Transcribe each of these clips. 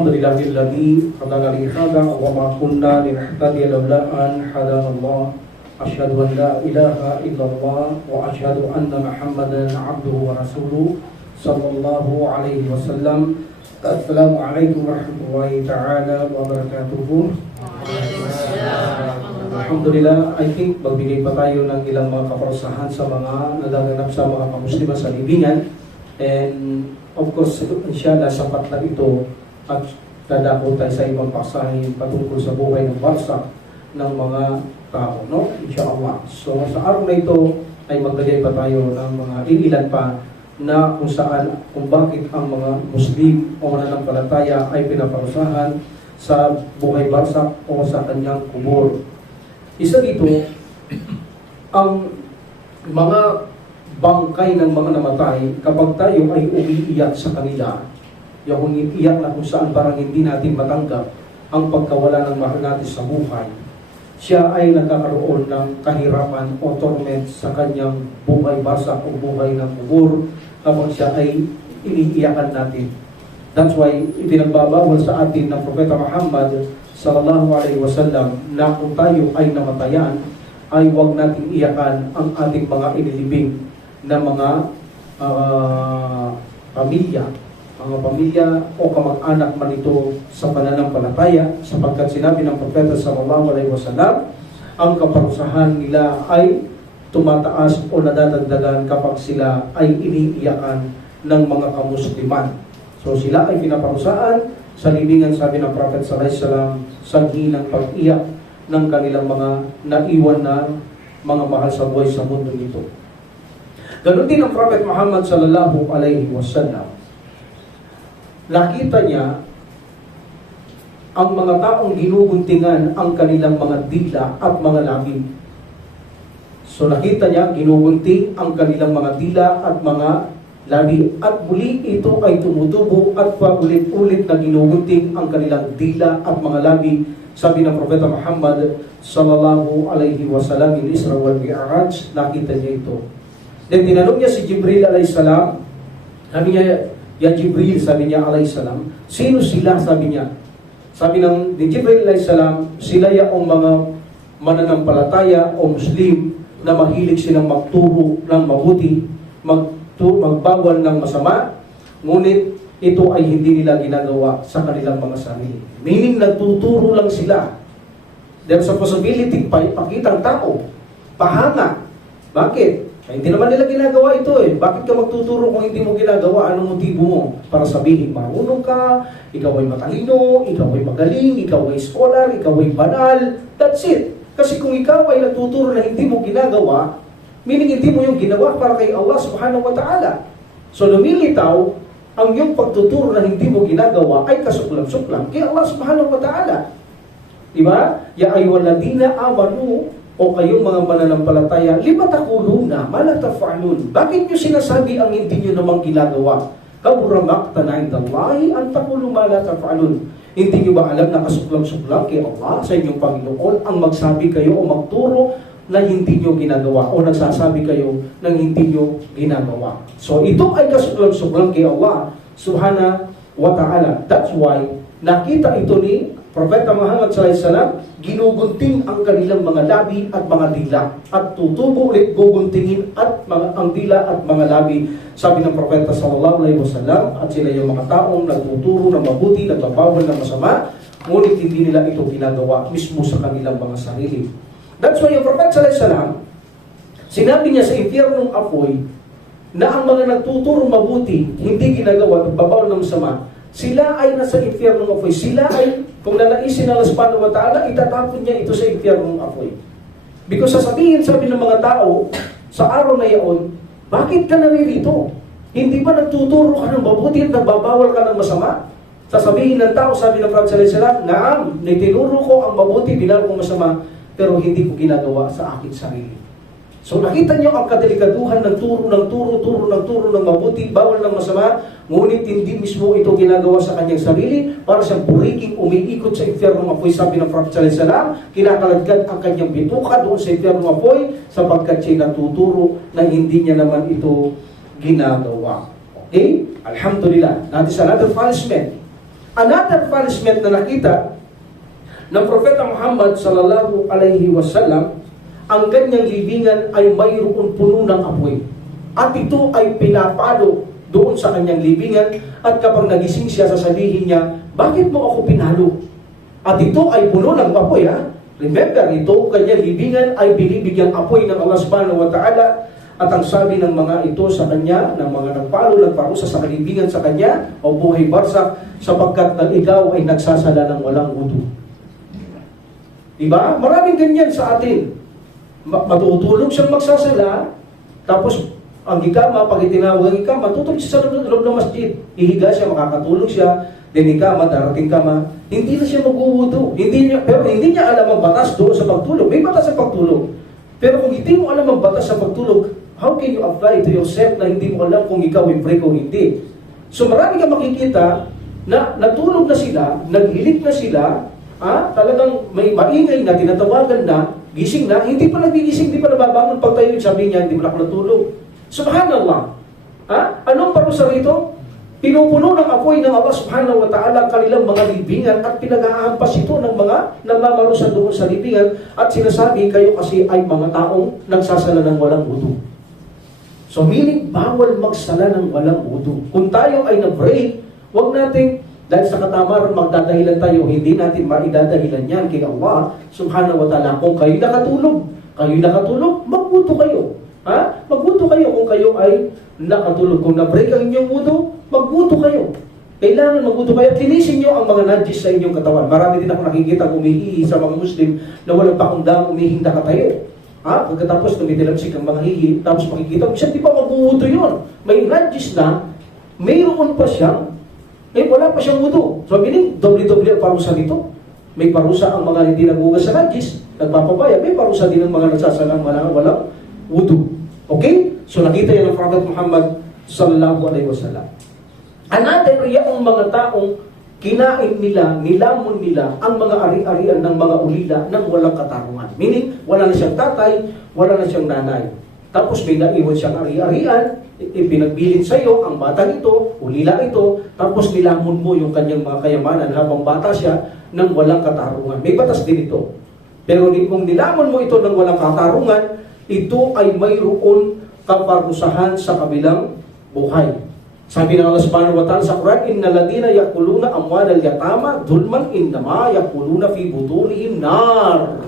Alhamdulillahilladzi hadana li hadza wa ma kunna linahtadiya laula an hadana Allah. Asyhadu an la ilaha illallah wa asyhadu anna Muhammadan 'abduhu wa rasuluh sallallahu alaihi wasallam. Assalamualaikum warahmatullahi taala wabarakatuh. Alhamdulillah, I think magbigay pa tayo ng ilang mga kaparusahan sa mga nagaganap sa mga kamuslima sa libingan. And of course, inshallah, sapat na ito at dadako tayo sa ibang pasahin patungkol sa buhay ng barsa ng mga tao, no? Inshallah. So sa araw na ito ay magbigay pa tayo ng mga ilan pa na kung saan, kung bakit ang mga Muslim o mananampalataya ay pinaparusahan sa buhay barsa o sa kanyang kubur. Isa dito, ang mga bangkay ng mga namatay, kapag tayo ay umiiyak sa kanila, yung iiyak na kung saan parang hindi natin matanggap ang pagkawala ng mahal natin sa buhay, siya ay nagkakaroon ng kahirapan o torment sa kanyang buhay barsa o buhay ng kubur kapag siya ay iniiyakan natin. That's why ipinagbabawal sa atin ng Propeta Muhammad sallallahu alaihi wasallam na kung tayo ay namatayan ay huwag nating iyakan ang ating mga inilibing na mga pamilya o kamag-anak man ito sa pananampalataya, sapagkat sinabi ng Propeta sallallahu alaihi wasallam, ang kaparusahan nila ay tumataas o nadadagdagan kapag sila ay iniiyakan ng mga kamusliman. So sila ay pinaparusahan sa libingan, sabi ng Prophet sallallahu alaihi wasallam, sanhi ng pag-iyak ng kanilang mga naiwan na mga mahal sa buhay sa mundo nito. Ganon din ang Prophet Muhammad sallallahu alaihi wasallam. Nakita niya ang mga taong ginuguntingan ang kanilang mga dila at mga labi. So nakita niya, ginugunting ang kanilang mga dila at mga labi. At muli ito ay tumutubo at paulit-ulit na ginugunting ang kanilang dila at mga labi. Sabi ng Propeta Muhammad sallallahu alaihi wasallam in Isra wal Mi'raj, nakita niya ito. Then tinanong niya si Jibril alayhis salam, sabi niya, ya Jibril, sabi niya alayhis salam, sino sila, sabi niya. Sabi ng Jibril alayhis salam, sila yung mga mananampalataya o Muslim na mahilig silang magturo ng mabuti, magbawal ng masama, ngunit ito ay hindi nila ginagawa sa kanilang mga sarili. Meaning, nagtuturo lang sila. There's a possibility pa ipakitang tao, pahanga. Bakit? Hindi naman nila ginagawa ito eh. Bakit ka magtuturo kung hindi mo ginagawa? Anong motibo mo? Para sabihin, marunong ka, ikaw ay matalino, ikaw ay magaling, ikaw ay scholar, ikaw ay banal. That's it. Kasi kung ikaw ay nagtuturo na hindi mo ginagawa, meaning hindi mo yung ginawa para kay Allah subhanahu wa ta'ala. So lumilitaw, ang yung pagtuturo na hindi mo ginagawa ay kasuklam-suklam kay Allah subhanahu wa ta'ala. Diba? Ya ayyuhalladhina amanu, o kayong mga mananampalataya, lima taquluna ma la taf'alun. Bakit nyo sinasabi ang hindi nyo namang ginagawa? Kabura maqtan 'indallahi an taqulu ma la taf'alun. Hindi nyo ba alam na kasuklam-suklam kay Allah sa inyong Panginoon ang magsabi kayo o magturo na hindi nyo ginagawa o nagsasabi kayo ng hindi nyo ginagawa? So ito ay kasuklam-suklam kay Allah subhanahu wa ta'ala. That's why nakita ito ni Propeta Muhammad sallallahu alaihi wasallam, ginugunting ang kanilang mga labi at mga dila at tutubo ulit guguntingin at ang dila at mga labi. Sabi ng Propeta sallallahu alaihi wasallam, at sila yung mga taong nagtuturo ng mabuti, nagbabawal ng masama, ngunit hindi nila ito ginagawa mismo sa kanilang mga sarili. That's why yung Propeta sallallahu alaihi wasallam, sinabi niya sa impyernong apoy na ang mga nagtuturo mabuti, hindi ginagawa, nagbabawal ng masama, sila ay nasa impyernong apoy. Sila ay, kung nanaisin ng Allah subhanahu wa ta'ala, itatapon niya ito sa impyernong apoy. Because sasabihin, sabi ng mga tao, sa araw na iyon, bakit ka naririto? Hindi ba nagtuturo ka ng mabuti at nagbabawal ka ng masama? Sasabihin ng tao, sabi ng Prophet sallallahu alaihi wasallam, naam, nitinuro ko ang mabuti, binal ko masama, pero hindi ko ginagawa sa aking sarili. So nakita niyo ang kadelikaduhan ng turo ng mabuti, bawal ng masama, ngunit hindi mismo ito ginagawa sa kanyang sarili, para siyang buriking umiikot sa impyernong apoy. Sabi ng Prophet sallallahu alaihi wasallam, kinakaladkad ang kanyang bituka doon sa impyernong apoy, sapagkat siya natuturo na hindi niya naman ito ginagawa. Okay? Alhamdulillah. That is another punishment. Another punishment na nakita ng Propeta Muhammad sallallahu alaihi wasallam, ang kanyang libingan ay mayroon puno ng apoy. At ito ay pinapalo doon sa kanyang libingan, at kapag nagising siya, sasabihin niya, bakit mo ako pinalo? At ito ay puno ng apoy, ha? Remember, ito kanyang libingan ay binibigyang apoy ng Allah subhanahu wa ta'ala. At ang sabi ng mga ito sa kanya, ng mga nagpalo, nagparusa sa kalibingan sa kanya, o buhay barsak, sapagkat ikaw ay nagsasala ng walang wudu. Diba? Maraming ganyan sa atin. Matutulog siyang magsasala, tapos ang ikama, pag itinawag ang ikama, tutulog siya sa loob ng masjid. Ihiga siya, makakatulog siya, then ikama, darating kama, hindi na siya mag-uwudu. Pero hindi niya alam ang batas doon sa pagtulog. May batas sa pagtulog. Pero kung hindi mo alam ang batas sa pagtulog, how can you apply to yourself na hindi mo alam kung ikaw ay break o hindi? So marami kang makikita na natulog na sila, naghilik na sila, talagang may maingay na, tinatawagan na, gising na, hindi pa nagigising, hindi pa nababangon, pagtayo, sabi niya, hindi pa ako natulog. Subhanallah. Anong parusa rito? Pinupuno ng apoy ng Allah subhanahu wa ta'ala ang kanilang mga libingan at pinag-aampas ito ng mga namamarusa doon sa libingan at sinasabi, kayo kasi ay mga taong nagsasala ng walang wudu. So meaning, bawal magsala ng walang wudu. Kung tayo ay na-break, huwag natin, dahil sa katamaran magdadahilan tayo, hindi natin maidadahilan yan kay Allah subhanahu wa ta'ala. Kung kayo nakatulog, magwudu kayo. Magwudu kayo kung kayo ay nakatulog. Kung na-break ang inyong wudu, magwudu kayo. Kailangan magwudu kayo. Linisin nyo ang mga najis sa inyong katawan. Marami din ako nakikita umihihi sa mga Muslim na walang pakundang umihing nakatayo. Pagkatapos tumitilamsik ang mga hihi, tapos makikita, siya di pa magwudu yun. May najis na, mayroon pa siyang, wala pa siyang wudu. So meaning, doble-doble ang parusa dito. May parusa ang mga hindi nagugas sa najis, nagpapabaya. May parusa din ang mga nagsasalang walang wudu. Okay? So nakita yan ng Prophet Muhammad sallallahu alaihi wasallam. Another, yung mga taong kinain nila, nilamon nila ang mga ari-arian ng mga ulila ng walang katarungan. Meaning, wala na siyang tatay, wala na siyang nanay. Tapos may naiwan siyang ari-arian, ipinagbilin sa iyo ang bata ito, ulila ito, tapos nilamon mo yung kanyang mga kayamanan habang bata siya ng walang katarungan. May batas din ito. Pero kung nilamon mo ito ng walang katarungan, ito ay mayroon kaparusahan sa kabilang buhay. Sabi ng Allah subhanahu wa ta'ala sa Quran, innal ladina yakuluna amwalal yatama dhulman innama yakuluna fi butunihim nar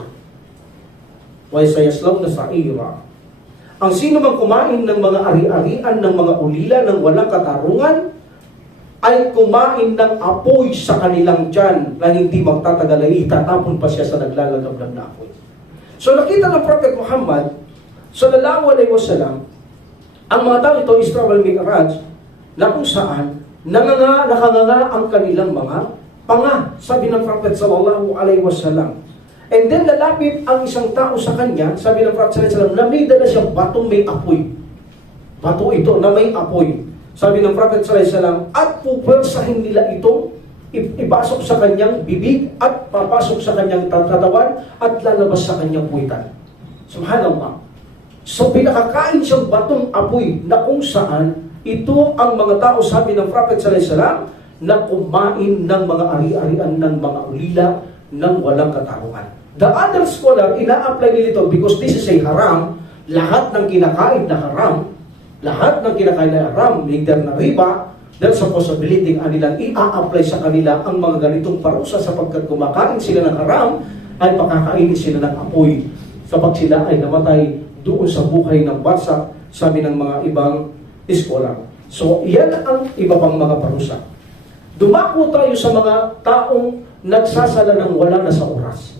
wa sayaslawna sa'ira. Ang sino mang kumain ng mga ari-arian ng mga ulila ng walang katarungan ay kumain ng apoy sa kanilang tiyan na hindi magtatagal ay itatapon pa siya sa naglalagablag na apoy. So nakita ng Prophet Muhammad sallallahu alaihi wasallam ang mga tao ito Isra wal Mi'raj na kung saan nakanganga ang kanilang mga panga. Sabi ng Prophet sallallahu alaihi wasallam. And then lalapit ang isang tao sa kanya, sabi ng Prophet sallallahu alaihi wasallam, na may dala siyang batong may apoy. Bato ito na may apoy. Sabi ng Prophet sallallahu alaihi wasallam, at pupwersahin nila itong ipasok sa kanyang bibig at papasok sa kanyang katawan at lalabas sa kanyang puwitan. Subhanallah. So pinakakain siyang batong apoy na kung saan ito ang mga tao, sabi ng Prophet sallallahu alaihi wasallam, na kumain ng mga ari-arian ng mga ulila ng walang katarungan. The other scholar, ina-apply nito because this is a haram. Lahat ng kinakain na haram, either na riba, there's a possibility nilang i-apply sa kanila ang mga ganitong parusa sapagkat kumakain sila ng haram, ay pakakainin sila ng apoy. Sapag sila ay namatay doon sa buhay ng barsak, sabi ng mga ibang scholar. So, yan ang iba pang mga parusa. Dumako tayo sa mga taong nagsasala ng wala na sa oras.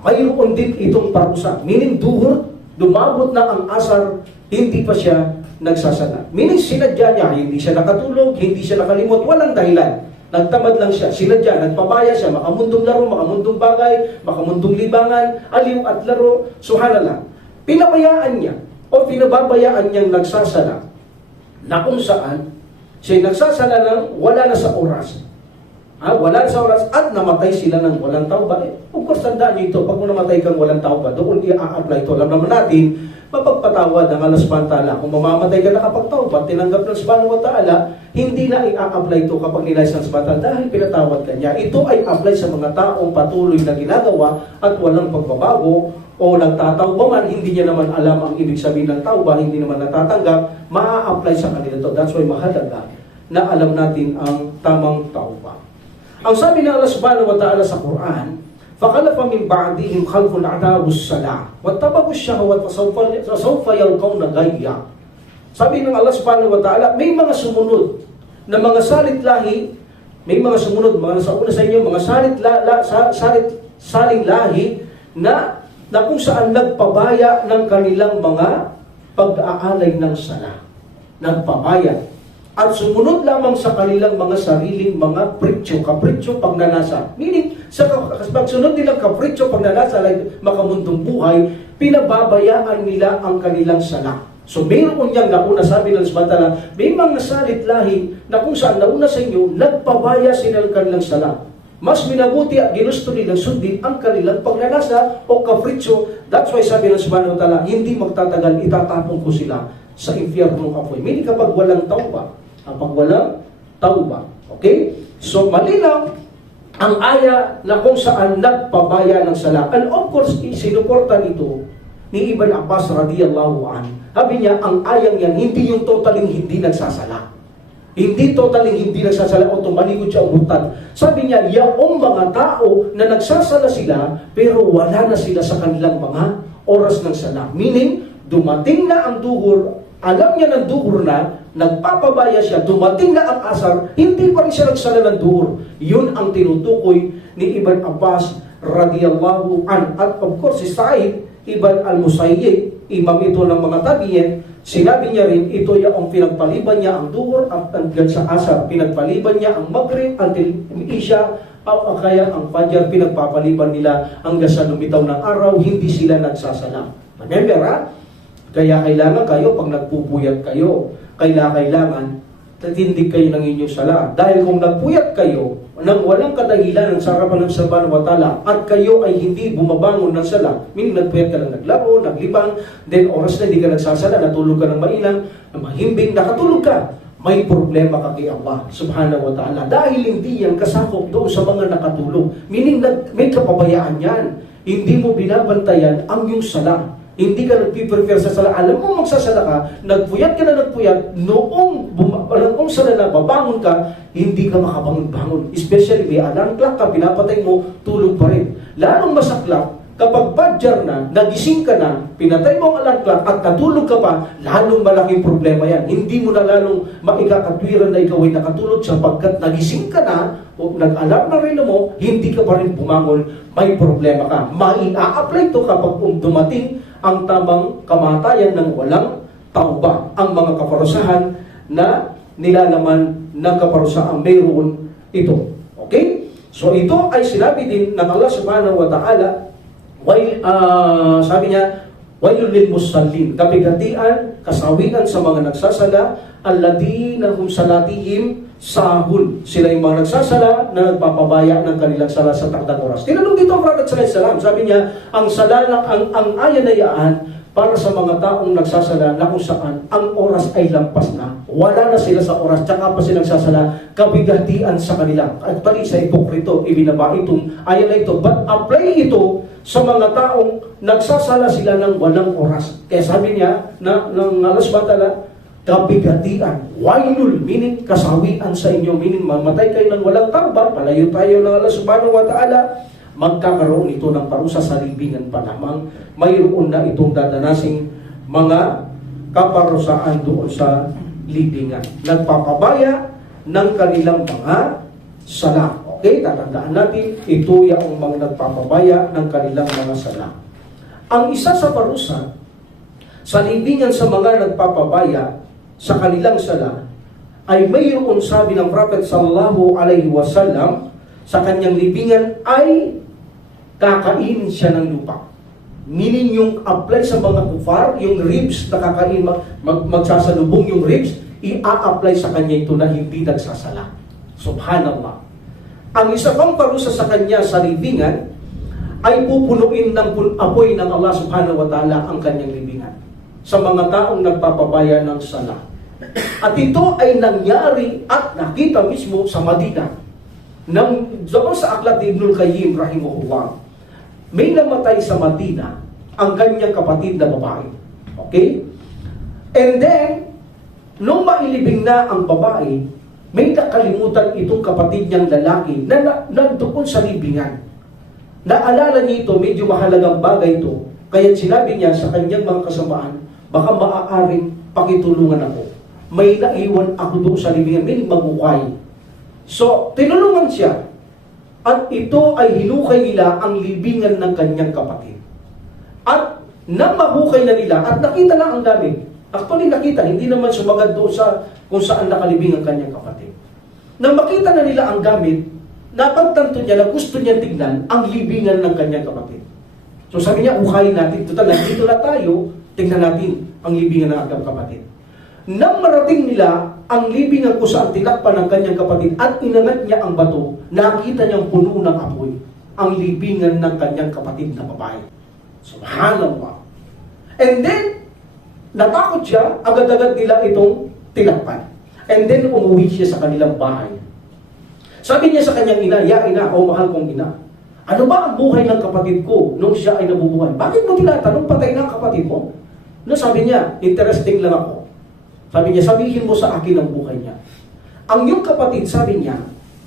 Mayroon din itong parusa. Meaning duhur, dumabot na ang asar, hindi pa siya nagsasala. Meaning sinadya niya, hindi siya nakatulog, hindi siya nakalimot, walang dahilan. Nagtamad lang siya, sinadya, nagpabaya siya, makamundong laro, makamundong bagay, makamundong libangan, aliw at laro, subhanallah. Pinabayaan niya o pinababayaan niyang nagsasala na kung saan siya nagsasala ng wala na sa oras. Wala na sa oras at namatay sila ng walang tauba. Of course, tandaan niyo ito, pag namatay kang walang tauba, doon i-apply ito. Alam naman natin mapagpatawad ng Allah subhanahu wa ta'ala. Kung mamamatay ka nakapagtawad, tinanggap ng subhanahu wa ta'ala, hindi na i-apply ito kapag nilays ng subhanahu wa ta'ala dahil pinatawad ka niya. Ito ay apply sa mga taong patuloy na ginagawa at walang pagbabago o nagtatawba man, hindi niya naman alam ang ibig sabihin ng tawba, hindi naman natatanggap, maa-apply sa kanila ito. That's why mahalaga na alam natin ang tamang tawba. Ang sabi ng Allah subhanahu wa ta'ala sa Quran, فَخَلَفَ مِنْ بَعْدِهِمْ خَلْفٌ أَضَاعُوا الصَّلَاةَ وَاتَّبَعُوا الشَّهَوَاتِ فَسَوْفَ يَلْقَوْنَ غَيًّا. Sabi ng Allah subhanahu wa ta'ala, may mga sumunod na mga salit lahi, may mga sumunod, mga nasa una sa inyo, mga saling lahi na kung saan nagpabaya ng kanilang mga pag-aalay ng sala. Nagpabaya. At sumunod lamang sa kanilang mga sariling mga kapritsyo, pagnanasa. Meaning, sa pagsunod nilang kapritsyo, pagnanasa, like makamundong buhay, pinababayaan nila ang kanilang sala. So, mayroon niyang nauna, sabi ng Subhanahu, may mga salit lahi na kung saan nauna sa inyo, nagpabaya sila ng kanilang sala. Mas minabuti at ginusto nilang sundin ang kanilang pagnanasa o kapritsyo. That's why sabi ng Subhanahu wa ta'ala, hindi magtatagal, itatapon ko sila sa impyernong apoy. Meaning kapag walang tawba, Okay? So, malinaw ang aya na kung saan nagpabaya ng sala. And of course, sinuportan ito ni Ibn Abbas radiyallahu anhu. Sabi niya, ang ayang yan, hindi yung totaling hindi nagsasala. Hindi totaling hindi nagsasala o tumalikod siya umutan. Sabi niya, yaong mga tao na nagsasala sila, pero wala na sila sa kanilang mga oras ng sala. Meaning, dumating na ang duhur, alam niya ng duhur na, nagpapabaya siya, dumating na ang asar, hindi pa rin siya nagsala ng duhur. Yun ang tinutukoy ni Ibn Abbas radiyallahu an. At of course, si Sa'id Ibn al-Musayyib, imam ito ng mga tabi'in, sinabi niya rin, ito yung pinagpaliban niya ang duhur at hanggang sa asar. Pinagpaliban niya ang Maghrib until Isha, o kaya ang Fajr, pinagpapaliban nila hanggang sa lumitaw ng araw, hindi sila nagsasala. Remember, ha? Kaya kailangan kayo, pag nagpupuyat kayo, kailangan tatindig kayo ng inyong sala. Dahil kung nagpuyat kayo nang walang kadahilan ng sarapan ng subhanahu wa ta'ala at kayo ay hindi bumabangon ng sala, meaning nagpuyat ka lang naglaro, naglibang, then oras na hindi ka nagsasala, natulog ka ng mainang, mahimbing, nakatulog ka, may problema ka kay Allah subhanahu wa ta'ala. Dahil hindi yan kasakop doon sa mga nakatulog. Meaning may kapabayaan yan. Hindi mo binabantayan ang iyong sala. Hindi ka nagpiprepare sa sala. Alam mo magsasala ka, nagpuyat ka na nagpuyat, noong sala na, babangon ka, hindi ka makabangon-bangon. Especially may alarm clock ka, pinapatay mo, tulog pa rin. Lalong masaklap, kapag Fajr na, nagising ka na, pinatay mo ang alarm clock at natulog ka pa, lalong malaking problema yan. Hindi mo na lalong maikakatwiran na ikaw ay nakatulog sapagkat nagising ka na, o nag-alarm na rin mo, hindi ka pa rin bumangon, may problema ka. Mai-a-apply ito kapag dumating ang tamang kamatayan ng walang tauba. Ang mga kaparusahan na nilalaman ng kaparusahan mayroon ito. Okay? So ito ay sinabi din ng Allah subhanahu wa ta'ala, sabi niya, wailul lil musallin, kapigatian, kasawian sa mga nagsasala, alladina hum salatihim sahun. Sila yung mga nagsasala na nagpapabaya ng kanilang sala sa takdang oras. Tinanong dito ang Prophet sallallahu alaihi wasallam, sabi niya, ang sala lang, ang aya na yaan para sa mga taong nagsasala na kung saan ang oras ay lampas na. Wala na sila sa oras, tsaka pa sila nagsasala, kabigatian sa kanila. At pali sa ipokrito, ibinaba itong aya na ito. But apply ito sa mga taong nagsasala sila ng walang oras. Kaya sabi niya, ng Allah subhanahu wa ta'ala, kabigatian, wailul, meaning kasawian sa inyo, meaning mamatay kayo ng walang tawba, palayo tayo ng Allah subhanahu wa ta'ala, magkakaroon ito ng parusa sa libingan pa lamang, mayroon na itong dadanasing mga kaparusaan doon sa libingan. Nagpapabaya ng kanilang mga sala. Okay, tatandaan natin, ito yung mga nagpapabaya ng kanilang mga sala. Ang isa sa parusa sa libingan sa mga nagpapabaya sa kanilang sala ay mayroon, sabi ng Prophet sallallahu alaihi wasallam, sa kanyang libingan ay kakainin siya ng lupa. Meaning yung apply sa mga kufar, yung ribs na kakain, magsasalubong yung ribs, i-a-apply sa kanya ito na hindi nagsasala. Subhanallah. Ang isa pang parusa sa kanya sa libingan ay pupunuin ng apoy ng Allah subhanahu wa ta'ala ang kanyang libingan. sa mga taong nagpapabaya ng sala. At ito ay nangyari at nakita mismo sa Madina. Doon sa aklat ni Ibnul Qayyim rahimahullah, may namatay sa Madina ang kanyang kapatid na babae. Okay? And then, nung mailibing na ang babae, may nakalimutan itong kapatid niyang lalaki na nandoon sa libingan. Naalala niya ito, medyo mahalagang bagay ito. Kaya sinabi niya sa kanyang mga kasamaan, baka maaaring pakitulungan ako. May naiwan ako doon sa libingan, may magukay. So, tinulungan siya. At ito ay hinukay nila ang libingan ng kanyang kapatid. At nang mahukay na nila, at nakita na ang gamit. Actually nakita, hindi naman sumagad doon sa kung saan nakalibing ang kanyang kapatid. Nang makita na nila ang gamit, napagtanto niya na gusto niya tignan ang libingan ng kanyang kapatid. So sabi niya, ukayin natin. Total, nandito na tayo, tignan natin ang libingan ng aking kapatid. Nang marating nila ang libingan kung saan tinakpan ng kanyang kapatid at inangat niya ang bato, nakita niyang puno ng apoy ang libingan ng kanyang kapatid na babae. Subhanallah. And then, natakot siya, agad-agad nila itong tinakpan. And then, umuwi siya sa kanilang bahay. Sabi niya sa kanyang ina, ya ina, o mahal kong ina, ano ba ang buhay ng kapatid ko nung siya ay nabubuhay? Bakit mo tinatanong patay ng kapatid mo? No, sabi niya, interesting lang ako. Sabi niya, sabihin mo sa akin ang buhay niya. Ang iyong kapatid, sabi niya,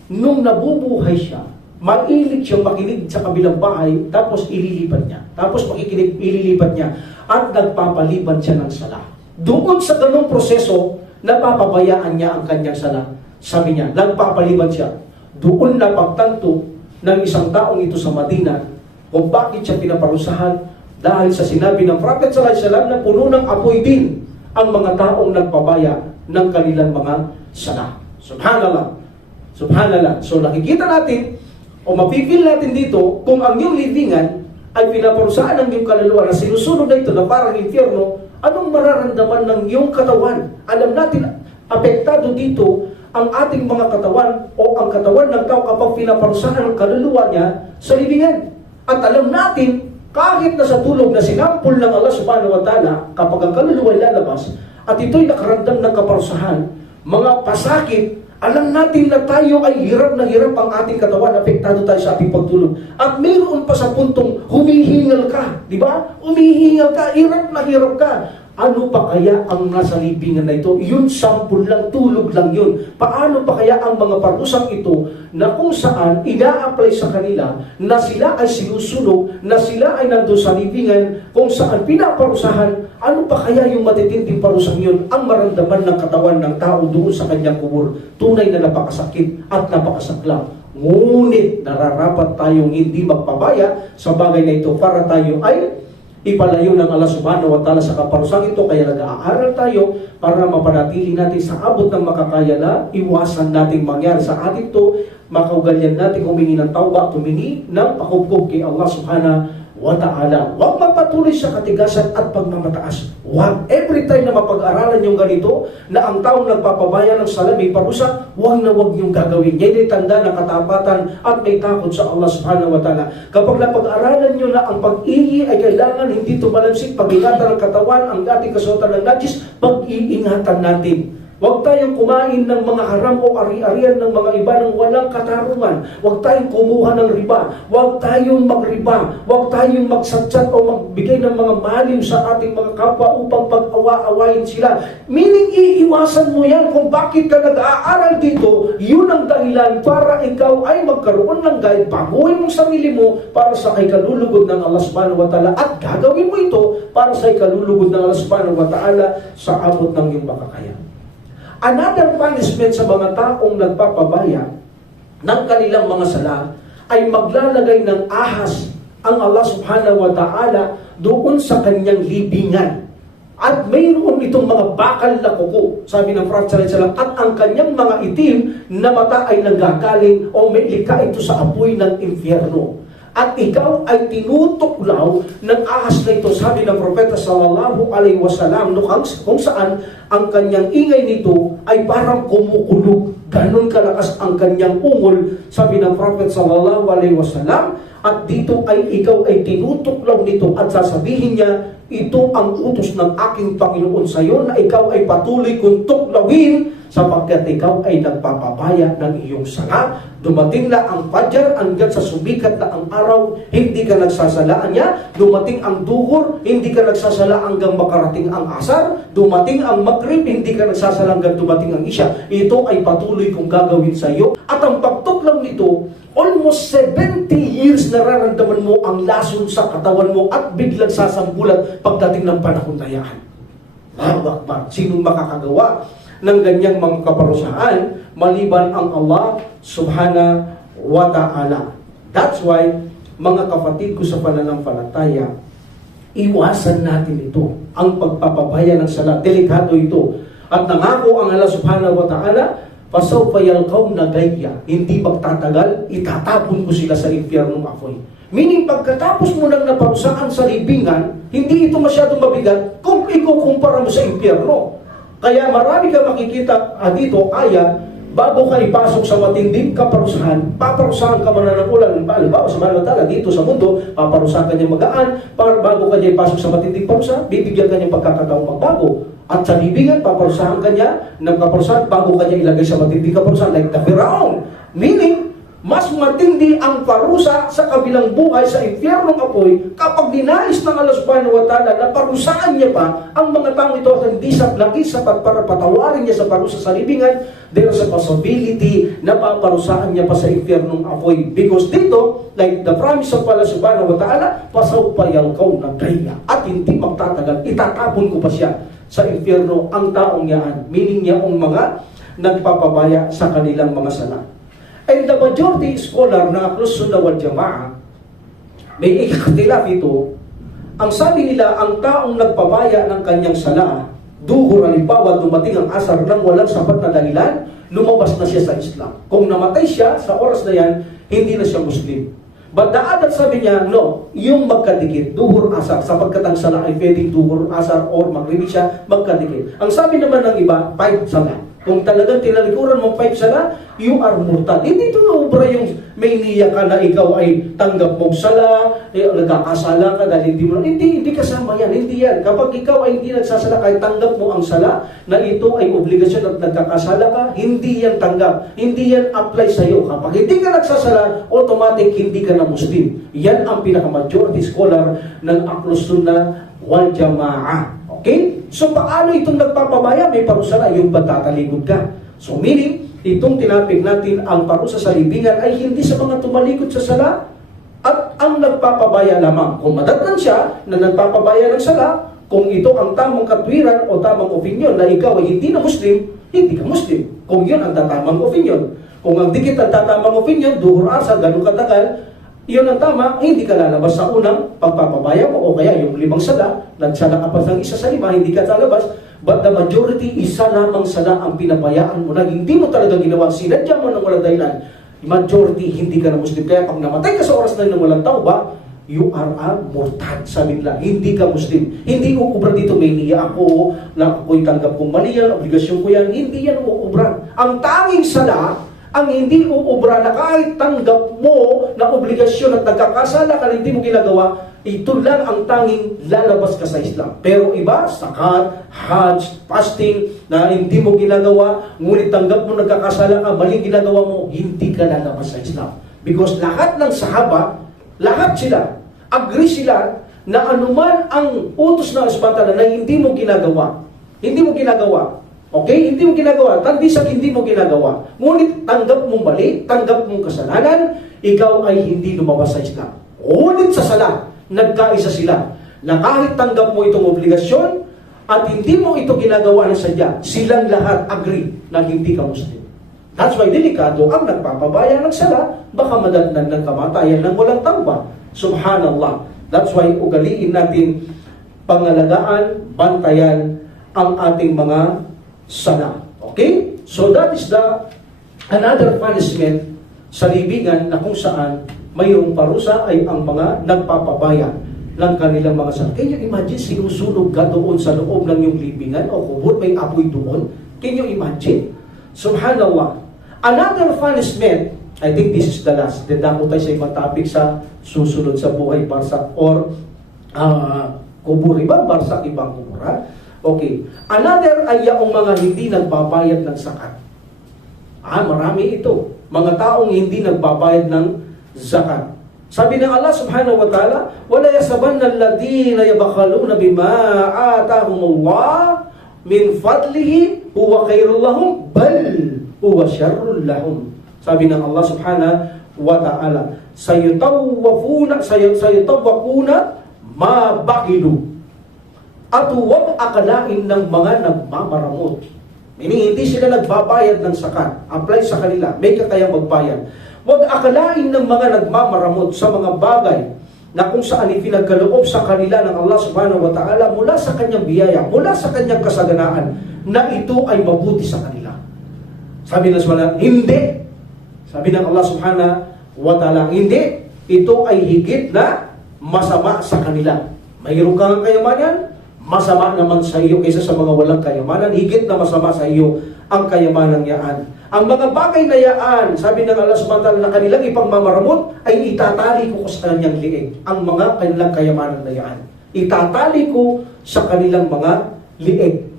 nung nabubuhay siya, mailig siyang makinig sa kabilang bahay, tapos ililipat niya. Tapos makikinig, ililipat niya. At nagpapaliban siya ng sala. Doon sa ganong proseso, napapabayaan niya ang kanyang sala. Sabi niya, nagpapaliban siya. Doon napagtanto ng isang taong ito sa Madina kung bakit siya pinaparusahan dahil sa sinabi ng Prophet sallallahu alaihi wasallam na puno ng apoy din ang mga taong nagpabaya ng kanilang mga sala. Subhanallah. Subhanallah. So nakikita natin o mapipil natin dito kung ang iyong libingan ay pinaparusahan ng iyong kaluluwa na sinusunod na ito na parang impyerno, anong mararamdaman ng iyong katawan? Alam natin, apektado dito ang ating mga katawan o ang katawan ng tao kapag pinaparusahan ang kaluluwa niya sa libingan. At alam natin, kahit na sa tulog na sinampol ng Allah subhanahu wa ta'ala, kapag ang kaluluwa ay lalabas at ito'y nakaramdam ng kaparusahan, mga pasakit, alam natin na tayo ay hirap na hirap ang ating katawan, apektado tayo sa ating pagtulog. At mayroon pa sa puntong humihingal ka, di ba? Humihingal ka, hirap na hirap ka. Ano pa kaya ang nasa libingan na ito? Yun, sampul lang, tulog lang yun. Paano pa kaya ang mga parusang ito na kung saan ina-apply sa kanila na sila ay sinusunog, na sila ay nandun sa libingan, kung saan pinaparusahan, ano pa kaya yung matitinding parusang yun ang maramdaman ng katawan ng tao doon sa kanyang kubur? Tunay na napakasakit at napakasakla. Ngunit nararapat tayong hindi magpabaya sa bagay na ito para tayo ay ipalayo ng Allah subhanahu wa ta'ala sa kaparusang ito. Kaya nag-aaral tayo para mapanatili natin sa abot ng makakaya na iwasan nating mangyari sa atin ito. Makaugalian natin humingi ng tawba at humingi ng pakubkob kay Allah subhanahu wa ta'ala. Huwag magpatuloy sa katigasan at pagmamataas. Huwag. Every time na mapag-aralan yung ganito, na ang taong nagpapabaya ng sala may parusa, huwag na huwag yung gagawin. Yan ay tanda ng katapatan at may takot sa Allah subhanahu wa ta'ala. Kapag napag-aralan nyo na ang pag-ihi ay kailangan hindi tumalansik, pag-ingatan ng katawan, ang ating kasuotan ng najis, pag-iingatan natin. Huwag tayong kumain ng mga haram o ari-arian ng mga iba ng walang katarungan. Huwag tayong kumuha ng riba. Huwag tayong magriba. Huwag tayong magsatsat o magbigay ng mga maliw sa ating mga kapwa upang pag-awa-awayin sila. Meaning, iiwasan mo yan kung bakit ka nag-aaral dito. Yun ang dahilan para ikaw ay magkaroon ng guide. Baguhin mong sarili mo para sa ikalulugod ng Allah subhanahu wa ta'ala at gagawin mo ito para sa ikalulugod ng Allah subhanahu wa ta'ala sa abot ng iyong makakaya. Another punishment sa mga taong nagpapabaya ng kanilang mga sala ay maglalagay ng ahas ang Allah subhanahu wa ta'ala doon sa kanyang libingan. At mayroon itong mga bakal na kuko, sabi ng Prophet sallallahu alaihi wasallam, at ang kanyang mga itim na mata ay nanggagaling o may lika ito sa apoy ng impyerno. At ikaw ay tinutuklaw ng ahas na ito, sabi ng Propeta sallallahu alaihi wasallam, kung saan ang kanyang ingay nito ay parang kumukulog. Ganon kalakas ang kanyang ungol, sabi ng Prophet sallallahu alaihi wasallam. At dito ay ikaw ay tinutuklaw nito at sasabihin niya, ito ang utos ng aking Panginoon sa iyo na ikaw ay patuloy kong tuklawin sapagkat ikaw ay nagpapabaya ng iyong sala. Dumating na ang Fajr hanggang sa sumikat na ang araw, hindi ka nagsasalaan niya. Dumating ang duhur, hindi ka nagsasala hanggang makarating ang asar. Dumating ang Maghrib, hindi ka nagsasala hanggang dumating ang Isya. Ito ay patuloy kong gagawin sa iyo. At ang pagtuklaw nito, almost 70 years nararamdaman mo ang lason sa katawan mo at biglang sasambulan pagdating ng panahon na yan. Allahu Akbar. Sinong makakagawa ng ganyang mga kaparusahan maliban ang Allah Subhanahu wa Ta'ala? That's why, mga kapatid ko sa pananampalataya, iwasan natin ito. Ang pagpapabaya ng sala, delikado ito. At nangako ang Allah Subhanahu wa Ta'ala, pasawfa yalqawna gayya, hindi magtatagal, itatapon ko sila sa impyernong apoy. Meaning, pagkatapos mo nang naparusahan sa libingan, hindi ito masyadong mabigat kung ikukumpara mo sa impyerno. Kaya marami ka makikita dito, bago ka ipasok sa matinding kaparusahan, paparusahan ka muna ng ulan. Halimbawa, sa manatala, dito sa mundo, paparusahan ka niya magaan, bago ka niya ipasok sa matinding parusahan, bibigyan ka niya pagkakataong magbago. At sa libingan, paparusahan ka niya ng kaparusahan bago ka niya ilagay sa matinding kaparusahan, like the Firaun. Meaning, mas matindi ang parusa sa kabilang buhay sa impyernong apoy kapag dinais ng Allah Subhanahu wa Ta'ala na parusahan niya pa ang mga taong ito at hindi sapat para patawarin niya sa parusa sa libingan. There's a possibility na paparusahan niya pa sa impyernong apoy. Because dito, like the promise of Allah Subhanahu wa Ta'ala, pasawpa yalqawna gayya, at hindi magtatagal, itatapon ko pa siya sa impyerno ang taong yan, meaning niya ang mga nagpapabaya sa kanilang mga sala. And the majority scholar na Ahlus Sunnah wal Jama'ah, may ikhtilaf ito. Ang sabi nila, ang taong nagpabaya ng kanyang sala, duhur, halimbawa, dumating ang asar nang walang sapat na dahilan, lumabas na siya sa Islam. Kung namatay siya sa oras na yan, hindi na siya Muslim. But the other, sabi niya, no, yung magkadikit, duhur, asar, sapagkat ang sala ay pwedeng duhur, asar, or maghribi siya, magkadikit. Ang sabi naman ng iba, 5 sala. Kung talagang tinalikuran mo 5 sala, you are murtad. Hindi ito naubra yung may niya ka na ikaw ay tanggap mong sala, nagkakasala ka dahil hindi mo, hindi kasama yan, hindi yan. Kapag ikaw ay hindi nagsasala, kahit tanggap mo ang sala, na ito ay obligasyon at nagkakasala ka, hindi yan tanggap, hindi yan apply sa'yo. Kapag hindi ka nagsasala, automatic hindi ka na Muslim. Yan ang pinaka-majority scholar ng Ahlus Sunnah wal Jama'ah. Okay? So, paano itong nagpapabaya? May parusa na, yung tatalikod ka. So, meaning, itong tinapig natin, ang parusa sa libingan ay hindi sa mga tumalikod sa sala at ang nagpapabaya lamang. Kung madatnan siya na nagpapabaya ng sala, kung ito ang tamang katwiran o tamang opinion na ikaw ay hindi na Muslim, hindi ka Muslim. Kung yun ang tatamang opinion. Kung ang dikit ang tatamang opinion, duhur asa, ganun katagal, iyon ang tama, hindi ka lalabas sa unang pagpapabaya mo o kaya yung 5 sala, nagsala ka pa ng isa sa 5, hindi ka lalabas. But the majority, isa lamang sala ang pinabayaan mo na hindi mo talaga ginawa, sinadya mo ng walang dahilan. Majority, hindi ka na Muslim. Kaya pag namatay ka sa oras na ng walang tauba, you are a murtad, sabi nila. Hindi ka Muslim. Hindi uubra dito, may niya ako, na ako'y tanggap kong mali yan, obligasyon ko yan. Hindi yan uubra. Ang tanging sala, ang hindi uubra na kahit tanggap mo na obligasyon at nagkakasala ka na hindi mo ginagawa, ito lang ang tanging lalabas ka sa Islam. Pero iba, sakat, hajj, fasting, na hindi mo ginagawa, ngunit tanggap mo nagkakasala ka, maling ginagawa mo, hindi ka lalabas sa Islam. Because lahat ng sahaba, lahat sila, agree sila na anuman ang utos ng Allah na hindi mo ginagawa, hindi mo ginagawa, okay? Hindi mo ginagawa. Tandisang hindi mo ginagawa. Ngunit tanggap mong mali, tanggap mong kasalanan, ikaw ay hindi lumabas sa Islam. Ngunit sa sala, nagkaisa sila. Na kahit tanggap mo itong obligasyon at hindi mo ito ginagawa ng sadya, silang lahat agree na hindi ka Muslim. That's why delikado ang nagpapabaya ng sala, baka madatnan ng kamatayan ng walang tauba. Subhanallah. That's why ugaliin natin pangalagaan, bantayan ang ating mga sala. Okay? So that is another punishment sa libingan na kung saan mayroong parusa ay ang mga nagpapabaya ng kanilang mga sala. Can you imagine, sinusunog ka doon sa loob ng yung libingan o kubot, may apoy doon? Can you imagine? Subhanallah. Another punishment I think this is the last. Then dako tayo sa ibang topic sa susunod sa buhay barsak or kubur. Ibang barsak, ibang kubur. Ha? Okay. Another ay yung mga hindi nagbabayad ng zakat. Marami ito. Mga taong hindi nagbabayad ng zakat. Sabi ng Allah subhanahu wa ta'ala, وَلَا يَسَبَنَّ الَّذِينَ يَبَخَلُونَ بِمَا آتَاهُمُ اللَّهُ مِنْ فَضْلِهِ هُوَ خَيْرٌ لَهُمْ بَلْ هُوَ شَرٌ لَهُمْ. Sabi ng Allah subhanahu wa ta'ala, sayutawwakuna ma bakilu. At huwag akalain ng mga nagmamaramot. Meaning, hindi sila nagbabayad ng zakat. Apply sa kanila. May kakayang magbayad. Huwag akalain ng mga nagmamaramot sa mga bagay na kung saan ipinagkaloob sa kanila ng Allah subhanahu wa ta'ala mula sa kanyang biyaya, mula sa kanyang kasaganaan, na ito ay mabuti sa kanila. Sabi ng Allah, hindi. Sabi ng Allah subhanahu wa ta'ala, hindi. Ito ay higit na masama sa kanila. Mayroon kang kayamanan, masama naman sa iyo kaysa sa mga walang kayamanan. Higit na masama sa iyo ang kayamanan yaan. Ang mga bagay na yaan, sabi ng Allah subhanahu wa ta'ala, na kanilang ipagmamaramot, ay itatali ko sa kanyang liig. Ang mga kanilang kayamanan na yaan. Itatali ko sa kanilang mga liig.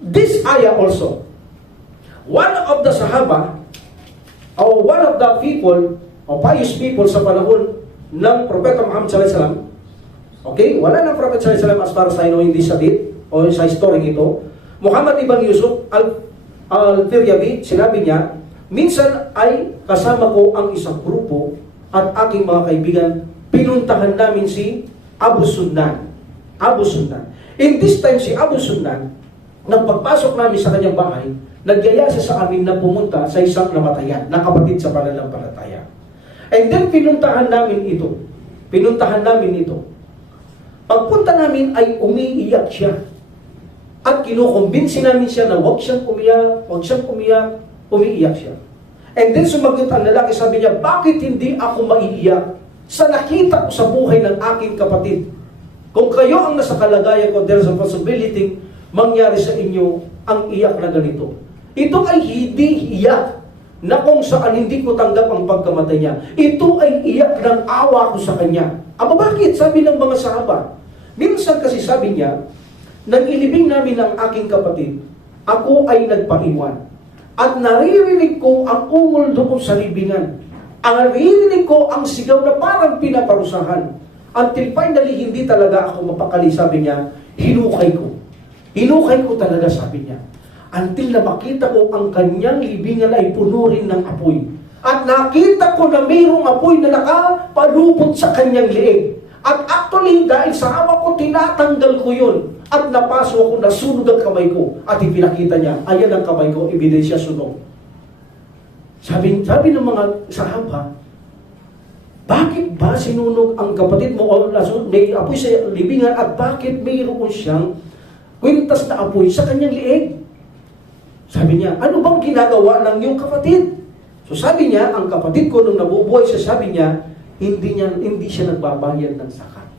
This ayah also, one of the Sahaba, o one of the people, o pious people sa panahon ng Propeta Muhammad sallallahu alaihi wasallam, okay, wala ng Prophet sallallahu alaihi wasallam as far as I know in this hadith, o sa history ito, Muhammad ibn Yusuf al-Firyabi, sinabi niya, minsan ay kasama ko ang isang grupo at aking mga kaibigan, pinuntahan namin si Abu Sunnan. Abu Sunnan. In this time, si Abu Sunnan, nang pagpasok namin sa kanyang bahay, nagyaya siya sa amin na pumunta sa isang namatayan, na kapatid sa pananampalataya. And then, pinuntahan namin ito. Pagpunta namin ay umiiyak siya. At kinukumbinsi namin siya na huwag siyang umiyak, umiiyak siya. And then sumagot ang lalaki, sabi niya, bakit hindi ako maiiyak sa nakita ko sa buhay ng aking kapatid? Kung kayo ang nasa kalagayan ko, there's a possibility mangyari sa inyo ang iyak na ganito. Ito ay hindi iyak na kung saan hindi ko tanggap ang pagkamatay niya. Ito ay iyak ng awa ko sa kanya. Aba bakit? Sabi ng mga sahaba. Minsan kasi sabi niya, nang ilibing namin ang aking kapatid, ako ay nagpaiwan. At naririnig ko ang ungol doon sa libingan. Naririnig ko ang sigaw na parang pinaparusahan. Until finally, hindi talaga ako mapakali, sabi niya, hinukay ko. Hinukay ko talaga, sabi niya. Until na makita ko ang kanyang libingan ay puno rin ng apoy. At nakita ko na mayroong apoy na nakapalupot sa kanyang liig. At actually, dahil sa awa ko, tinatanggal ko yun. At napaso ako, nasunog ang kamay ko. At ipinakita niya, ayan ang kamay ko, ebidensya sunog. Sabi ng mga sahaba, bakit ba sinunog ang kapatid mo o may apoy sa libingan at bakit mayroon siyang kwintas na apoy sa kanyang liig? Sabi niya, ano bang ginagawa ng iyong kapatid? So sabi niya, ang kapatid ko nung nabubuhay siya, sabi niya, hindi siya nagbabayad ng zakat.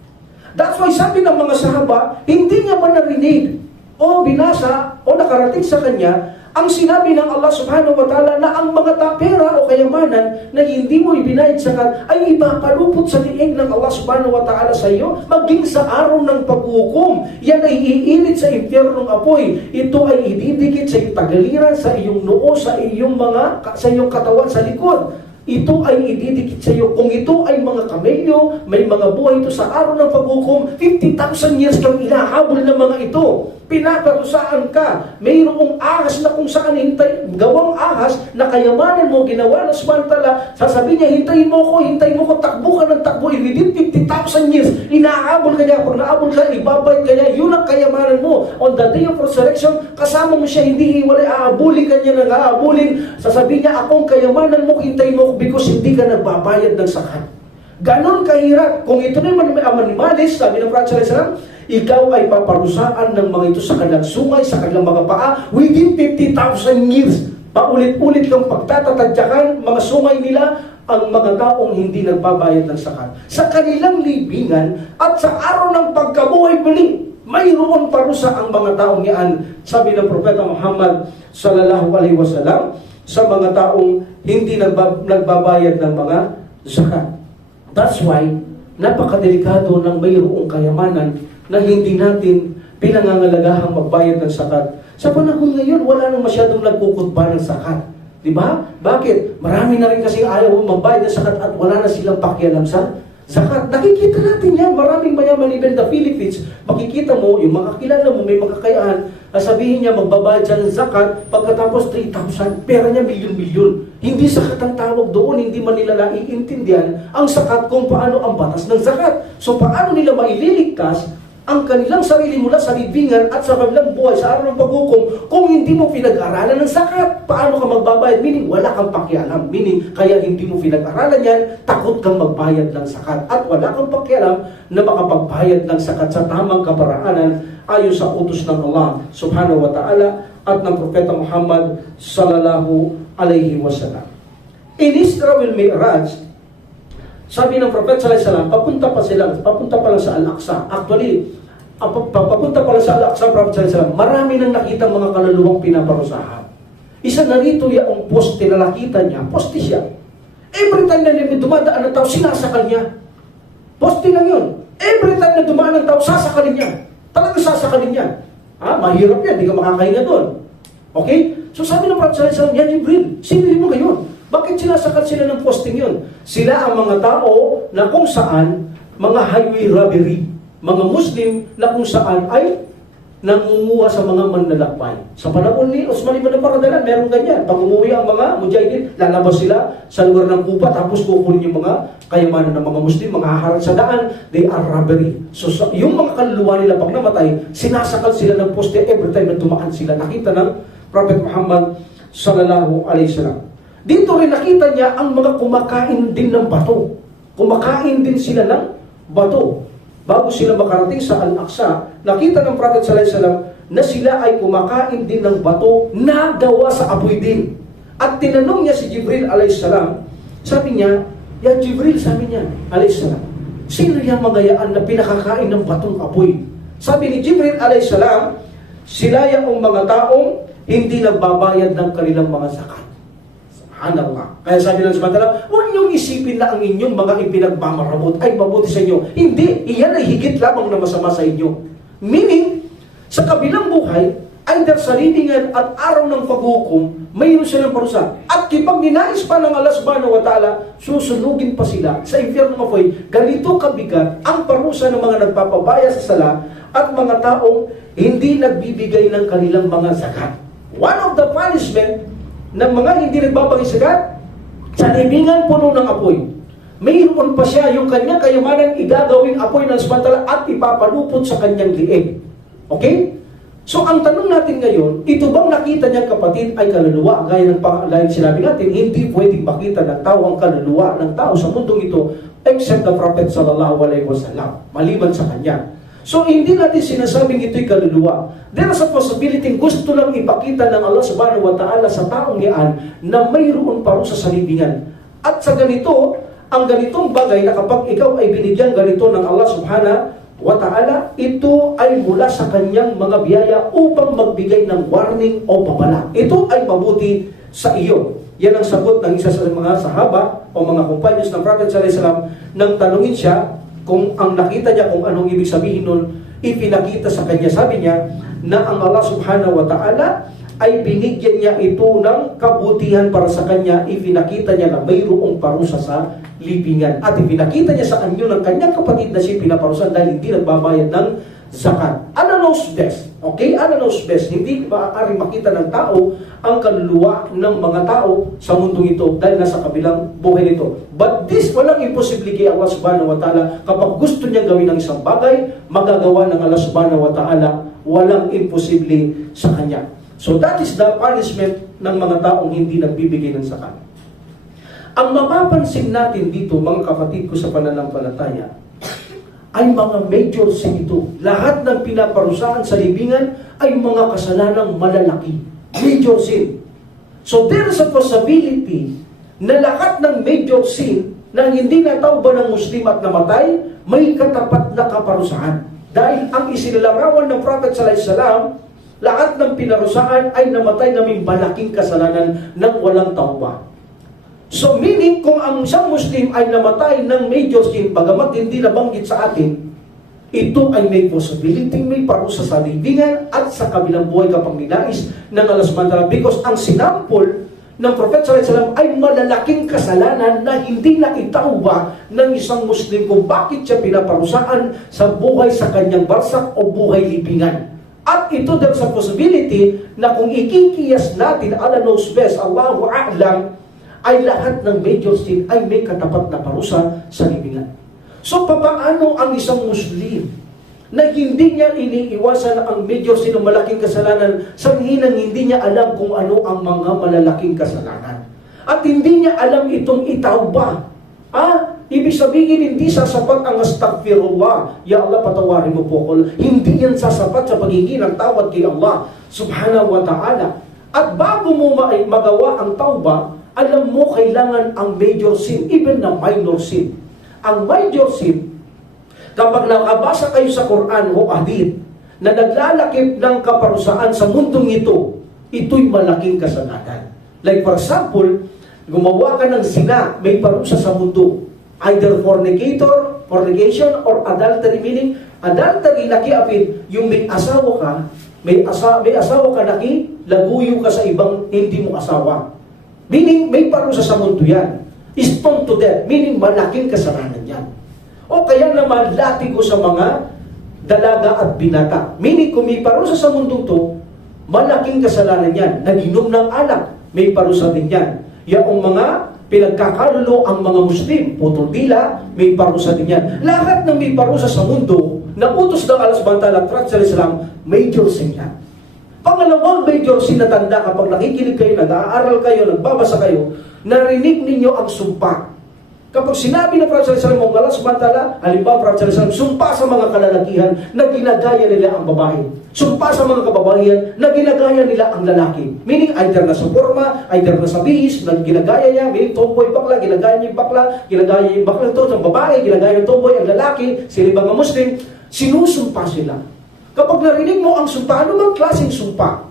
That's why sabi ng mga sahaba, hindi niya ba narinig o binasa o nakarating sa kanya ang sinabi ng Allah subhanahu wa ta'ala na ang mga pera o kayamanan na hindi mo ibinayad zakat ay ipapalupot sa liig ng Allah subhanahu wa ta'ala sa iyo maging sa araw ng paghukom. Yan ay iinit sa impyernong apoy. Ito ay ididikit sa iyong tagaliran, sa iyong noo, sa iyong katawan sa likod. Ito ay ididikit sa iyo. Kung ito ay mga kamelyo, may mga buhay ito sa araw ng paghukom, 50,000 years kang inahabol ng mga ito. Pinaparusaan ka. Mayroong ahas na kung saan gawang ahas na kayamanan mo, ginawa ng Subhanahu, sasabihin niya, hintayin mo ko, takbo ka ng takbo, within 50,000 years, inahabol ka niya. Pag nahabol ka, ibabay ka niya, yun ang kayamanan mo. On the day of resurrection, kasama mo siya, hindi hiwalay, ahabulin ka niya ng ahabulin. Sasabihin niya, akong kayamanan mo, hintayin mo ko because hindi ka nagbabayad ng zakat. Ganon kahirap. Kung ito naman may amanimalis, sabi ng Prophet sallallahu alaihi wasallam, ikaw ay paparusaan ng mga ito sa kanilang sungay, sa kanilang mga paa, within 50,000 years. Paulit-ulit kang pagtatatadyakan, mga sungay nila, ang mga taong hindi nagbabayad ng zakat. Sa kanilang libingan at sa araw ng pagkabuhay muli, mayroon parusa ang mga taong yan. Sabi ng Propeta Muhammad sallallahu alaihi wasallam, sa mga taong hindi nagbabayad ng mga zakat. That's why, napakadelikado ng mayroong kayamanan na hindi natin pinangangalagahang magbayad ng zakat. Sa panahon ngayon, wala nang masyadong nagkukutba ng zakat. Diba? Bakit? Marami na rin kasi ayaw magbayad ng zakat at wala na silang pakialam sa zakat. Nakikita natin yan. Maraming mayaman, even the Philippines. Makikita mo, yung mga kilala mo, may mga kakayaan, sabihin niya magbabayad siya ng zakat, pagkatapos 3,000, pera niya milyon-milyon. Hindi zakat ang tawag doon, hindi man nila naiintindihan ang zakat kung paano ang batas ng zakat. So paano nila maililigtas ang kanilang sarili mula sa libingan at sa kanilang buhay sa araw ng paghukom kung hindi mo pinag-aralan ng zakat? Paano ka magbabayad? Meaning, wala kang pakialam. Meaning, kaya hindi mo pinag-aralan yan, takot kang magbayad ng zakat. At wala kang pakialam na makapagbayad ng zakat sa tamang kaparaanan ayon sa utos ng Allah subhanahu wa ta'ala at ng Propeta Muhammad sallallahu alayhi wa sallam. In Isra wal Mi'raj, sabi ng Propeta sallallahu alayhi wa sallam, papunta pa lang sa Al-Aqsa. Actually, papunta pa lang sa Al-Aqsa, Propeta sallallahu alayhi wa sallam, marami nang nakita mga kaluluwang pinaparusahan. Isa na rito yung poste na nakita niya, poste siya. Every time na dumadaan ng tao, sinasakal niya. Poste lang yun. Every time na dumaan ng tao, sasakalin niya. Talagang sasakalin niya. Mahirap yan, di ka makakahinga doon. Okay? So sabi ng Prophet sallallahu alayhi wa sallam, yan Jibril, sinili mo ngayon. Bakit sinasakal sila ng posting yun? Sila ang mga tao na kung saan mga highway robbery, mga Muslim na kung saan ay nangunguha sa mga manlalakbay. Sa panahon ni Osman ibn Paradalan, meron ganyan. Pag umuwi ang mga mujahidin, lalabas sila sa lugar ng Kupa, tapos kukunin yung mga kayamanan ng mga Muslim, mga haharap sa daan, they are robbery. So yung mga kaluluwa nila pag namatay, sinasakal sila ng poste every time na tumakan sila. Nakita ng Prophet Muhammad sallallahu alaihi wasallam. Dito rin nakita niya ang mga kumakain din ng bato. Kumakain din sila ng bato. Bago sila makarating sa Al-Aqsa, nakita ng Prophet sallallahu alaihi wasallam na sila ay kumakain din ng bato na gawa sa apoy din. At tinanong niya si Jibril alaihi salam, sabi niya, ya Jibril, sabi niya alaihi salam, sino yung magayaan na pinakakain ng batong apoy? Sabi ni Jibril alaihi salam, sila yung mga taong hindi nagbabayad ng kanilang mga zakat. Subhanallah. Kaya sabi ng Subhanallah, huwag niyong isipin na ang inyong mga ipinagmamaramot ay mabuti sa inyo. Hindi, iyan ay higit lamang na masama sa inyo. Meaning, sa kabilang buhay, either sa libingan at araw ng paghukom, mayroon silang parusa. At kipag ninais pa ng Allah subhanahu wa ta'ala, susunugin pa sila sa impyerno ng apoy. Ganito kabigat ang parusa ng mga nagpapabaya sa sala at mga taong hindi nagbibigay ng kanilang mga zakat. One of the punishment ng mga hindi nagbabagay zakat, sa libingan puno ng apoy. Mayroon pa siya yung kanyang kayamanan igagawing apoy ng samantala at ipapalupot sa kanyang liig. Okay? So ang tanong natin ngayon, ito bang nakita niyang kapatid ay kaluluwa? Gaya ng sinabi natin, hindi pwedeng makita ng tao ang kaluluwa ng tao sa mundong ito except the Prophet sallallahu alaihi wasallam, maliban sa kanya. So hindi natin sinasabing ito'y kaluluwa. There is a possibility gusto lang ipakita ng Allah subhanahu wa ta'ala sa taong yan na mayroon parusa sa libingan. At sa ganito, ang ganitong bagay na kapag ikaw ay binigyan ganito ng Allah subhanahu wa ta'ala, ito ay mula sa kanyang mga biyaya upang magbigay ng warning o babala. Ito ay mabuti sa iyo. Yan ang sagot ng isa sa mga sahaba o mga companions ng Prophet sallallahu alaihi wasallam nang tanungin siya kung ang nakita niya kung anong ibig sabihin nun, ipinakita sa kanya. Sabi niya na ang Allah subhanahu wa ta'ala ay binigyan niya ito ng kabutihan para sa kanya, ipinakita niya na mayroong parusa sa libingan. At ipinakita niya sa anyo ng kanyang kapatid na siya pinaparusan dahil hindi nagbabayad ng zakat. Ano knows best? Okay? Ano knows best? Hindi maaari makita ng tao ang kaluluwa ng mga tao sa mundong ito dahil nasa kabilang buhay nito. But this, walang imposible kay Allah subhanahu wa ta'ala. Kapag gusto niya gawin ng isang bagay, magagawa ng Allah subhanahu wa ta'ala. Walang imposible sa kanya. So that is the punishment ng mga taong hindi nagbibigay ng zakat. Ang mapapansin natin dito, mga kapatid ko sa pananampalataya, ay mga major sin ito. Lahat ng pinaparusahan sa libingan ay mga kasalanang malalaki. Major sin. So there is a possibility na lahat ng major sin na hindi natauba ng Muslim at namatay, may katapat na kaparusahan. Dahil ang isinilarawan ng Prophet sallallahu alaihi wasallam Lahat ng pinarusaan ay namatay na may malaking kasalanan ng walang tauba. So meaning, kung ang isang Muslim ay namatay ng major sin, bagamat hindi nabanggit sa atin, ito ay may possibility, may parusa sa libingan at sa kabilang buhay kapag ninais ng Allah subhanahu wa ta'ala. Because ang sinampol ng Prophet sallallahu alaihi wasallam ay malalaking kasalanan na hindi na itauba ng isang Muslim kung bakit siya pinaparusaan sa buhay sa kanyang barsak o buhay libingan. At ito dahil sa possibility na kung ikikiyas natin, Allah knows best, Allahu a'lam, ay lahat ng major sin ay may katapat na parusa sa libingan. So, papaano ang isang Muslim na hindi niya iniiwasan ang major sin o malaking kasalanan sa hinang hindi niya alam kung ano ang mga malalaking kasalanan? At hindi niya alam itong itauba. Ibig sabihin, hindi sasapat ang astaghfirullah. Ya Allah, patawarin mo po ako. Hindi yan sasapat sa pagiging ng tawad kay Allah subhanahu wa ta'ala. At bago mo magawa ang tauba, alam mo kailangan ang major sin, even na minor sin. Ang major sin, kapag nakabasa kayo sa Quran o Hadith na naglalakip ng kaparusaan sa mundong ito, ito'y malaking kasalanan. Like for example, gumawa ka ng zina, may parusa sa mundo. Either fornication or adultery, meaning adultery, nakiapin, yung may asawa ka, may asawa ka, laguyo ka sa ibang hindi mo asawa. Meaning, may parusa sa mundo yan. Stoned to death, meaning malaking kasalanan yan. O kaya naman, latigo sa mga dalaga at binata. Meaning, kung may parusa sa mundo to, malaking kasalanan yan. Nag-inom ng alak, may parusa din yan. Yung mga pinagkakalulo ang mga Muslim, putol dila, may parusa din yan. Lahat ng may parusa sa mundo, na utos ng Allah subhanahu wa ta'ala at Prophet sallallahu alaihi wasallam, major sin yan. Pangalawang major sin na tanda, kapag nakikinig kayo, nag-aaral kayo, nagbabasa kayo, narinig ninyo ang sumpa. Kapag sinabi ng Prophet sallallahu alaihi wasallam, Allah subhanahu wa ta'ala, halimbawa Prophet sallallahu alaihi wasallam, sumpa sa mga kalalakihan na ginagaya nila ang babae. Sumpa sa mga kababaihan na ginagaya nila ang lalaki. Meaning, either na sa forma, either na sa bihis, na ginagaya niya, may tomboy bakla, ginagaya niya yung bakla, ginagaya niya yung bakla ito, sa babae, ginagaya yung tomboy, ang lalaki, sila mga Muslim, sinusumpa sila. Kapag narinig mo ang sumpa, ano bang klaseng sumpa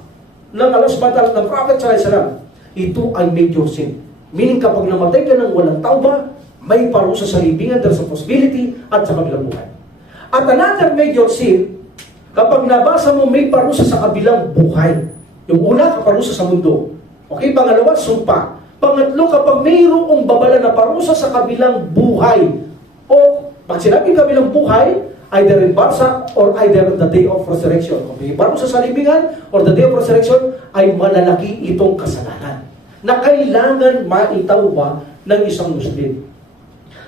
ng Allah subhanahu wa ta'ala, ng Prophet sallallahu alaihi wasallam, ito ay major sin. Meaning, kapag namatay ka ng walang tauba, may parusa sa libingan dahil sa possibility at sa kabilang buhay. At another major sin, kapag nabasa mo may parusa sa kabilang buhay. Yung una, parusa sa mundo. Okay, pangalawa, sumpa. Pangatlo, kapag mayroong babala na parusa sa kabilang buhay. O, pag sinabing kabilang buhay, either in barsa or either on the day of resurrection. Kung may parusa sa libingan or the day of resurrection, ay malalaki itong kasalanan na kailangan maitauba ng isang Muslim.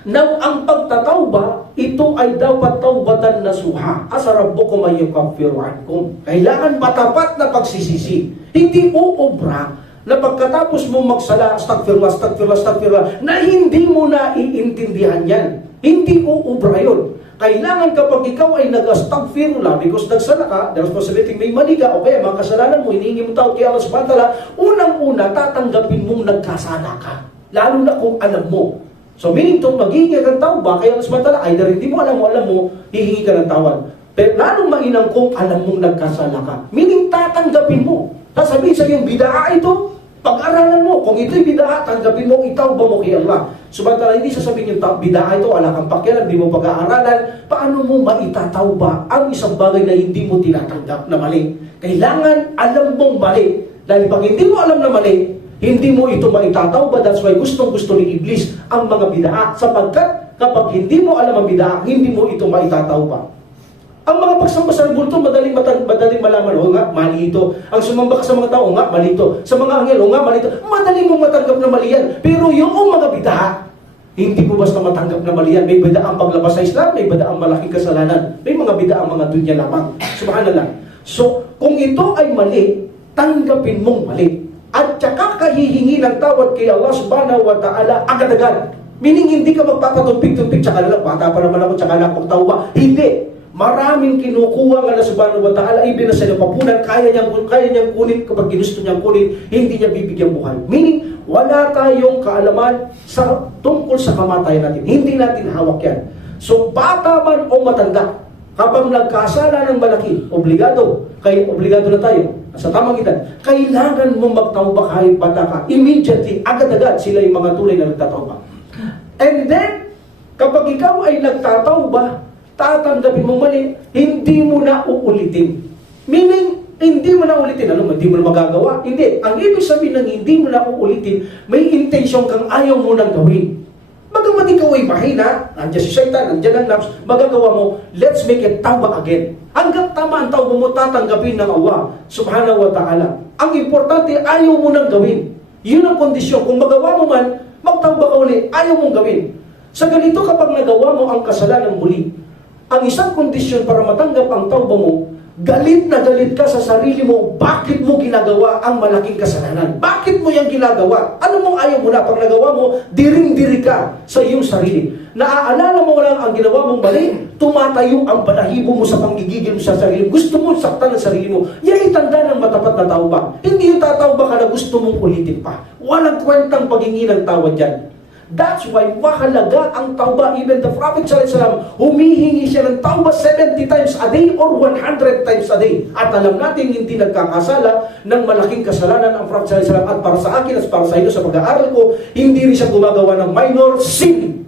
Now, ang pagtatawba, ito ay dapat tawbatan nasuha. Asa rabbukum ay yukaffiru ankum. Kailangan matapat na pagsisisi. Hindi uubra na pagkatapos mo magsala, astaghfirullah, na hindi mo na iintindihan yan. Hindi uubra yun. Kailangan kapag ikaw ay nag-astaghfirullah because nagsala ka, there's possibility may mali ka, o kaya mga kasalanan mo, hinihingi mo tawad kay Allah subhanahu wa ta'ala, unang-una, tatanggapin mong nagkasala ka. Lalo na kung alam mo. So meaning to, maghihingi ka ng tawad, kaya Allah subhanahu wa ta'ala, either hindi mo alam mo, hihingi ka ng tawad. Pero lalong mainam kung alam mong nagkasala ka. Meaning, tatanggapin mo. Sasabihin sa iyong bidaa ito, pag-aralan mo. Kung ito'y bidaa, tanggapin mo, itawba mo kay Allah. Subhanahu hindi sasabihin yung bidaa ito, wala kang pakialam, hindi mo pag-aaralan. Paano mo maitatawba ang isang bagay na hindi mo tinatanggap na mali? Kailangan alam mong mali. Dahil pag hindi mo alam na mali, hindi mo ito maitatawba. That's why gustong-gusto ni Iblis ang mga bidaa. Sapagkat kapag hindi mo alam ang bidaa, hindi mo ito maitatawba. Ang mga pagsamba sa bulto, madaling malaman, o nga, mali ito. Ang sumamba ka sa mga tao, o nga, mali ito. Sa mga anghel, o nga, mali ito. Madaling mong matanggap na mali yan. Pero yung mga bidaa, hindi mo basta matanggap na mali yan. May bidaang paglabas sa Islam, may bidaang malaking kasalanan. May mga bidaang mga dunya lamang. Subhanallah. So, kung ito ay mali, tanggapin mong mali. At saka kahihingi ng tawad kay Allah subhanahu wa ta'ala agad-agad. Meaning, hindi ka magpapatumpik-tumpik, tsaka lang, bata pa naman ako, tsaka lang akong tawba. Hindi. Maraming kinukuha ng Allah subhanahu wa ta'ala, ibig na sa papunan, kaya niyang kunin kapag ginusto niyang kunin, hindi niya bibigyan buhay. Meaning, wala tayong kaalaman tungkol sa kamatayan natin. Hindi natin hawak yan. So, bata man o matanda, Kapag nagkasala ng malaki, obligado na tayo, sa tamang edad, kailangan mo magtauba kahit bata ka. Immediately, agad-agad, sila yung mga tunay na nagtatauba. And then, kapag ikaw ay nagtatauba, tatanggapin mo mali, hindi mo na uulitin. Meaning, hindi mo na ulitin. Ano, hindi mo na magagawa? Hindi. Ang ibig sabihin ng hindi mo na uulitin, may intention kang ayaw mo nang gawin. Bagamat ikaw ay mahina, nandiyan si Shaitan, nandiyan ang nafs, magagawa mo, let's make it tawba again. Hanggang tama ang tawba mo, tatanggapin ng Allah subhanahu wa ta'ala. Ang importante, ayaw mo nang gawin. Yun ang kondisyon. Kung magawa mo man, magtawba ka uli, ayaw mong gawin. Sa ganito, kapag nagawa mo ang kasalanan muli, ang isang kondisyon para matanggap ang tawba mo, galit na galit ka sa sarili mo, bakit mo ginagawa ang malaking kasalanan? Bakit mo yung ginagawa? Ano mong ayaw mo na? Pag nagawa mo, diring-diri ka sa iyong sarili. Naaalala mo lang ang ginawa mong mali, tumatayo ang balahibo mo sa panggigigil mo sa sarili. Gusto mo saktan ang sarili mo. Yan itanda ng matapat na tauba. Hindi yung tatauba ka na gusto mong ulitin pa. Walang kwentang paghingi ng tawad dyan. That's why mahalaga ang tauba. Even the Prophet ﷺ, humihingi siya ng tauba 70 times a day or 100 times a day. At alam natin, hindi nagkakasala ng malaking kasalanan ang Prophet ﷺ. At para sa akin at para sa ino sa pag-aaral ko, hindi rin siya gumagawa ng minor sin.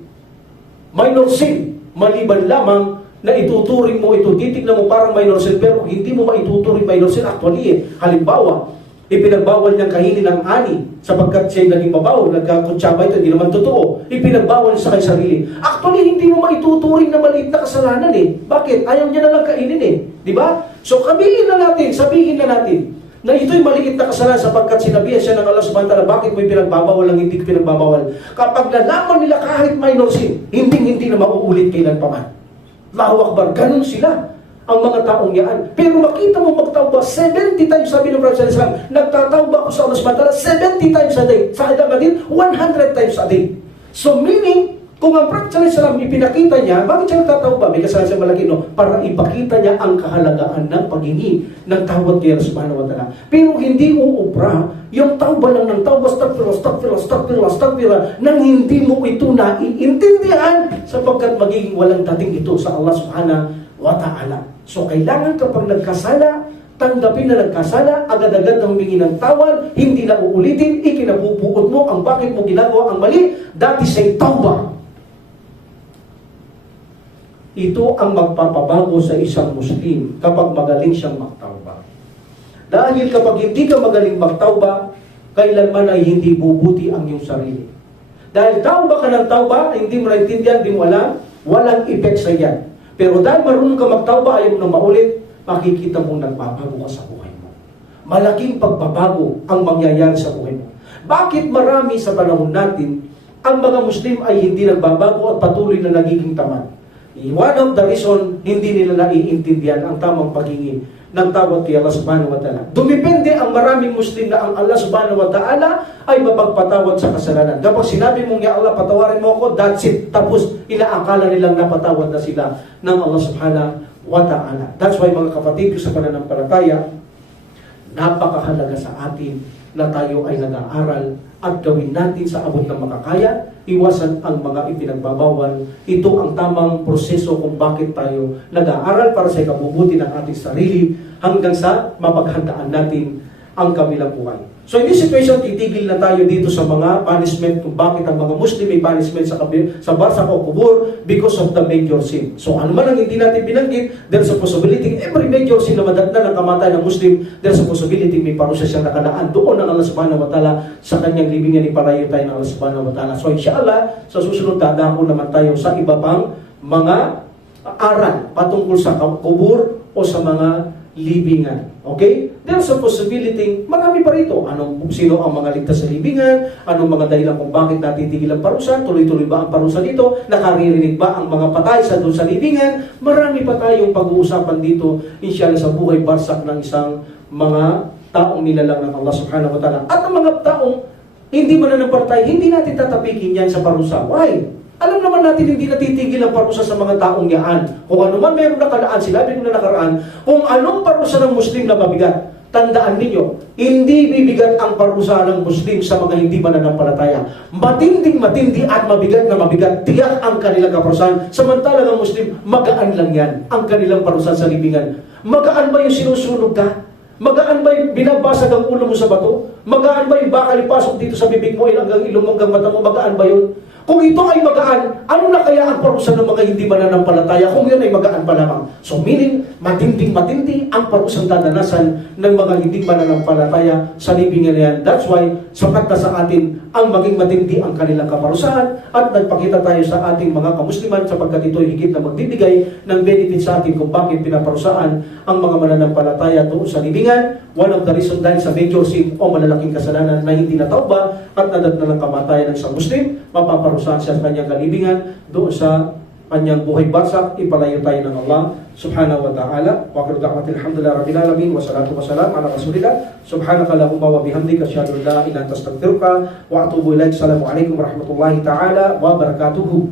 Minor sin. Maliban lamang na ituturing mo ito, titignan mo parang minor sin, pero hindi mo maituturing minor sin. Actually, halimbawa, ipinagbawal niyang kainin ng ani sapagkat siya'y naging mabaw, nagkakutsaba ito, hindi naman totoo. Ipinagbawal sa kay sarili. Actually, hindi mo maituturing na maliit na kasalanan eh. Bakit? Ayaw niya na lang kainin eh. Di ba? So, sabihin na natin na ito'y maliit na kasalanan sapagkat sinabihan siya ng Allah subhanahu wa ta'ala, bakit mo ipinagbabawal lang hindi ko pinagbabawal? Kapag nalaman nila kahit minor sin, hindi na mauulit kailan pa man. Allahu Akbar, ganun sila ang mga taong yan. Pero makita mo magtawba 70 times, sabi ng Prophet ﷺ, nagtatawba ko sa Allah subhanahu wa ta'ala 70 times a day. Sa ilang din, 100 times a day. So meaning, kung ang Prophet ﷺ ipinakita niya, bakit siya nagtatawba? May kasalanan siya malaki, no? Para ipakita niya ang kahalagaan ng paghingi ng tawad kay Allah subhanahu wa ta'ala. Pero hindi uubra yung tawba lang ng tawba, astaghfirullah, nang hindi mo ito naiintindihan sapagkat magiging walang dating ito sa Allah subhanahu wa ta'ala. So, kailangan kapag nagkasala, tanggapin na nagkasala, agad-agad na humingi ng tawad, hindi na uulitin, ikinabubuod mo ang bakit mo ginagawa ang mali, that is a tawbah. Ito ang magpapabago sa isang Muslim kapag magaling siyang magtawba. Dahil kapag hindi ka magaling magtawba, kailanman ay hindi bubuti ang iyong sarili. Dahil tawba ka ng tawba, hindi mo naintindihan, hindi mo alam, walang effect sa yan. Pero dahil marunong ka magtawba, ayaw mo na maulit, makikita mo nagbabago ka sa buhay mo. Malaking pagbabago ang mangyayari sa buhay mo. Bakit marami sa panahon natin, ang mga Muslim ay hindi nagbabago at patuloy na nagiging tamad? One of the reason, hindi nila naiintindihan ang tamang paghingi ng tawad kay Allah subhanahu wa ta'ala. Dumipende ang maraming Muslim na ang Allah subhanahu wa ta'ala ay mapagpatawad sa kasalanan. Kapag sinabi mong, ya Allah, patawarin mo ako, that's it. Tapos, inaakala nilang napatawad na sila ng Allah subhanahu wa ta'ala. That's why, mga kapatid ko sa pananampalataya, napakahalaga sa atin na tayo ay nag-aaral at gawin natin sa abot ng makakaya, iwasan ang mga ipinagbabawal. Ito ang tamang proseso kung bakit tayo nag-aaral para sa ikabubuti ng ating sarili hanggang sa mapaghandaan natin ang kamilang buhay. So in this situation, titigil na tayo dito sa mga punishment kung bakit ang mga Muslim may punishment sa barsak o kubur because of the major sin. So ano man ang hindi natin binanggit, there's a possibility every major sin na madatna ng kamatay ng Muslim, there's a possibility may parusa siyang nakalaan doon ng Allah subhanahu wa ta'ala sa kanyang libingan, ipalayo tayo ng Allah subhanahu wa ta'ala. So inshallah, sa susunod dadako naman tayo sa iba pang mga aral patungkol sa kubur o sa mga libingan. Okay? There's a possibility, marami pa rito. Sino ang mga ligtas sa libingan? Anong mga dahilan kung bakit natitigil ang parusa? Tuloy-tuloy ba ang parusa dito? Nakaririnig ba ang mga patay sa doon sa libingan? Marami pa tayong pag-uusapan dito, inshallah, sa buhay barsak ng isang mga taong nilalang ng Allah subhanahu wa ta'ala. At ang mga taong hindi mananampalataya, hindi natin tatapikin yan sa parusa. Why? Alam naman natin hindi natitigil ang parusa sa mga taong yaan. Kung ano man meron nakalaan, sinabi ko na nakaraan, kung anong parusa ng Muslim na mabigat, tandaan ninyo, hindi bibigat ang parusa ng Muslim sa mga hindi mananampalataya. Matinding-matindi at mabigat na mabigat, tiyak ang kanilang kaparusahan. Samantalang ang Muslim, magaan lang yan, ang kanilang parusahan sa libingan. Magaan ba yung sinusunog ka? Magaan ba yung binabasag ang ulo mo sa bato? Magaan ba yung bakal ipasok dito sa bibig mo, hanggang ilong mo, hanggang mata mo? Magaan ba yun? Kung ito ay magaan, ano na kaya ang parusa ng mga hindi mananampalataya kung yun ay magaan pa lamang? So meaning, matinding-matindi ang parusang dadanasan ng mga hindi mananampalataya sa libingan na yan. That's why, sapat na sa atin ang maging matindi ang kanilang kaparusahan at nagpakita tayo sa ating mga kamusliman sapagkat ito ay higit na magbibigay ng benefit sa atin kung bakit pinaparusaan ang mga mananampalataya doon sa libingan. One of the reason dahil sa major sin o malalaking kasalanan na hindi natauba at nadatna ng kamatayan ng isang Muslim, mapaparusahan siya sa kanyang kalibingan doon sa kanyang buhay bagsak. Ipalayo tayo ng Allah subhanahu wa ta'ala. Wa akhiru da'watina alhamdulillahi rabbil alamin wa salatu wa salam ala rasulillah. Subhanaka allahumma wa bihamdika asyhadu an la ilaha illa anta astaghfiruka wa atubu ilaik. Assalamu alaikum warahmatullahi ta'ala wa barakatuhu.